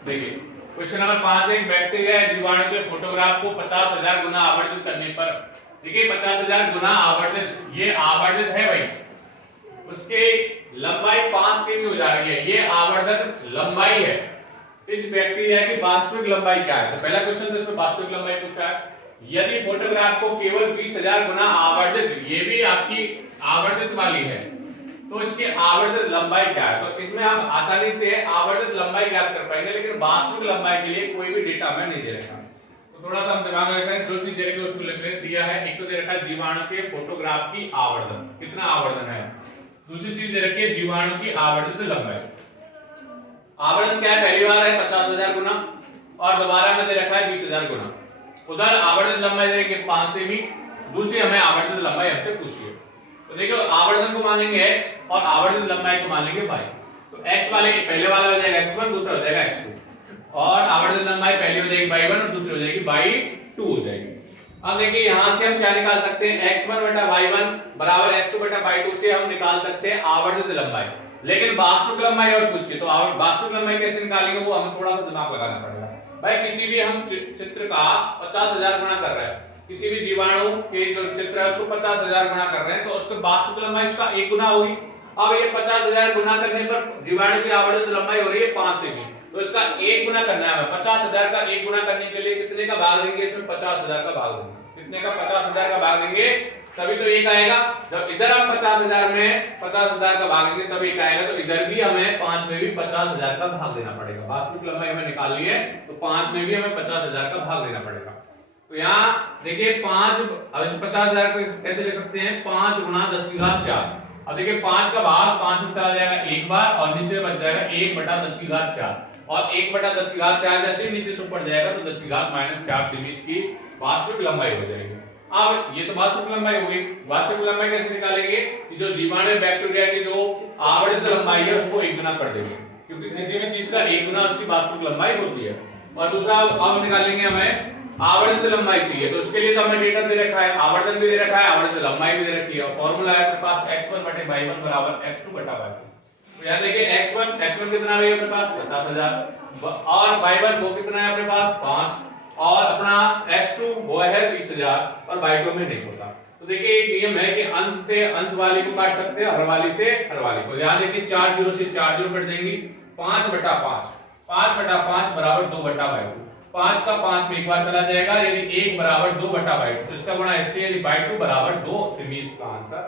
देखिए question number 5 एक bacteria या जीवाणु के फोटोग्राफ को 50,000 गुना आवर्धित करने पर, देखिए 50,000 गुना आवर्धित, ये आवर्धित है भाई, उसके लंबाई 5 सेमी हो जा रही है, ये आवर्धक लंबाई है। इस बैक्टीरिया की वास्तविक लंबाई क्या है? तो पहला क्वेश्चन तो इसमें वास्तविक लंबाई पूछा है। यदि फोटोग्राफ को केवल 20,000 गुना आवर्धित, ये भी आपकी आवर्धित वाली है, तो इसकी आवर्धित लंबाई क्या है? तो इसमें हम आसानी से आवर्धित लंबाई ज्ञात कर पाएंगे, लेकिन वास्तविक लंबाई के लिए कोई भी डेटा हमें नहीं दे रखा। तो थोड़ा सा हम दिमाग में रखें, जो चीज दे रखी है उसको लिख रहे दिया है। एक तो दे रखा है जीवाणु के फोटोग्राफ की आवर्धन, कितना आवर्धन है। दूसरी चीज दे रखी है जीवाणु की आवर्धित लंबाई। आवर्धन क्या है? पहली बार है 50,000 गुना और दोबारा में दे रखा है 20,000 गुना। उधर आवर्धित लंबाई दे रखी है 5 सेमी, दूसरी हमें आवर्धित लंबाई हमसे पूछी है। तो देखो आवर्धन को मानेंगे x और आवर्धित लंबाई को मानेंगे y। तो x वाले पहले वाला हो जाएगा x1, दूसरा हो जाएगा x2 और आवर्धित लंबाई पहली हो जाएगी y1 और दूसरी हो जाएगी y2 हो जाएगी। अब देखिए यहां से हम क्या निकाल सकते हैं? x1 बटा y1 बराबर x2 बटा y2 से हम निकाल सकते हैं आवर्धित लंबाई, लेकिन वास्तविक लंबाई और पूछिए तो वास्तविक लंबाई कैसे निकालेंगे वो हमें थोड़ा सा दिमाग लगाना पड़ेगा। भाई किसी भी हम चित्र का 50,000 गुना कर रहे हैं, किसी भी जीवाणु के जो चित्र है उसको 50,000 गुना कर रहे हैं, तो उसकी वास्तविक लंबाई इसका 1 गुना होगी। अब ये 50,000 गुना करने पर जीवाणु की आवर्धित लंबाई हो रही है 5 सेमी, तो इसका 1 गुना करना है हमें। 50,000 का 1 गुना करने के लिए कितने का भाग देंगे? इसमें 50,000 का भाग देंगे। कितने का? 50,000 का भाग देंगे, तभी तो 1 आएगा। जब इधर हम 50,000 में 50,000 का भाग देंगे तब 1 आएगा, तो इधर भी हमें 5 में भी 50,000 का भाग देना पड़ेगा। वास्तविक लंबाई हमें निकालनी है तो 5 में भी हमें 50,000 का भाग देना पड़ेगा। तो यहाँ देखिए 5, अब इस 50,000 को कैसे ले सकते हैं? 5 गुना 10 की घात 4। अब देखिए 5 का भाग 5 में चला जाएगा एक बार और नीचे बच जाएगा 1 बटा 10 की घात 4 और 1 बटा 10 की घात 4 जैसे नीचे से ऊपर जाएगा तो 10 की घात -4 सेमी की वास्तविक लंबाई हो जाएगी। अब ये तो वास्तविक लंबाई होगी। वास्तविक लंबाई कैसे निकालेंगे? कि जो जीवाणु बैक्टीरिया की जो आवर्धित लंबाई है उसको 1 गुना कर देंगे, क्योंकि किसी भी चीज का 1 गुना उसकी वास्तविक लंबाई होती है। और दूसरा अब निकालेंगे हमें आवर्धित लंबाई चाहिए, तो उसके लिए तो हमने डेटा दे रखा है, आवर्धन भी दे रखा है, आवर्धित लंबाई भी दे रखी है और फार्मूला है अपने पास x1 बटे y1 बराबर x2 बटा y2। तो यहां देखिए x1 कितना है अपने पास? 50,000 और y1 वो कितना है अपने पास? 5 और अपना x2 वो है 20,000 और y2 में नहीं होता। तो देखिए एक नियम है कि अंश से अंश वाली को काट सकते हैं, हर वाली से हर वाली को। यहां देखिए 4 जीरो से 4 जीरो कट देंगी, 5 बटा 5, 5 बटा 5 बराबर 2 बटा y2। 5 का 5 में एक बार चला जाएगा, यानी 1 बराबर 2 बटा y2। तो इसका गुणा इससे यानी y2 बराबर 2 सेमी इसका आंसर